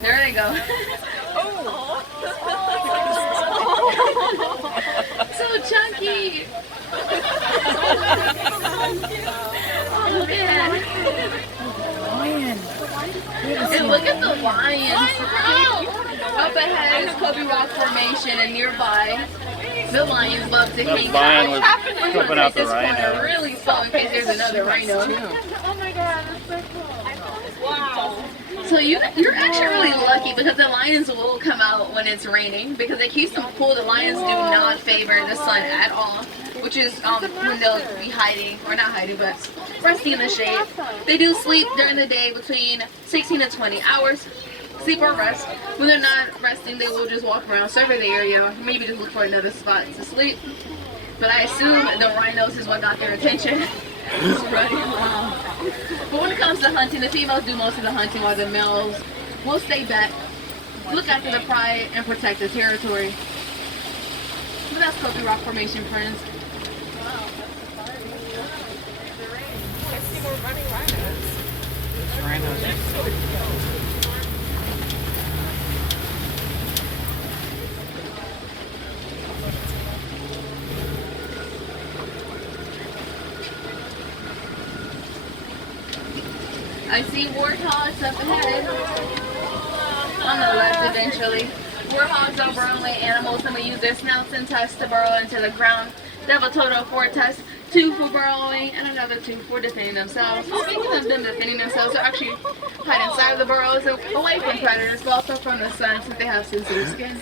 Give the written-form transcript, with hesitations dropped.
There they go. Oh. So chunky. Oh man. Lion. And look at the lions. Up ahead is Kobe Rock Formation, and nearby the lions love to hang lion was out. scoping out the This rhino. corner really slow in case there's another rhino. Oh my god, that's so cool. Wow. So you're actually really lucky because the lions will come out when it's raining because it keeps them cool. The lions do not favor the sun at all, which is when they'll be hiding, or not hiding, but resting in the shade. They do sleep during the day between 16 to 20 hours. Sleep or rest. When they're not resting, they will just walk around, survey the area, maybe just look for another spot to sleep. But I assume the rhinos is what got their attention. Wow. But when it comes to hunting, the females do most of the hunting while the males will stay back, look after the pride, and protect the territory. But that's Kobe Rock Formation, friends. I see more running rhinos. I see warthogs up ahead. On the left eventually. Warthogs are burrowing animals and they use their snouts and tusks to burrow into the ground. They have a total of 4 tusks, 2 for burrowing and another 2 for defending themselves. Speaking of them defending themselves, they're actually hide inside of the burrows away from predators, but also from the sun since they have sensitive skin.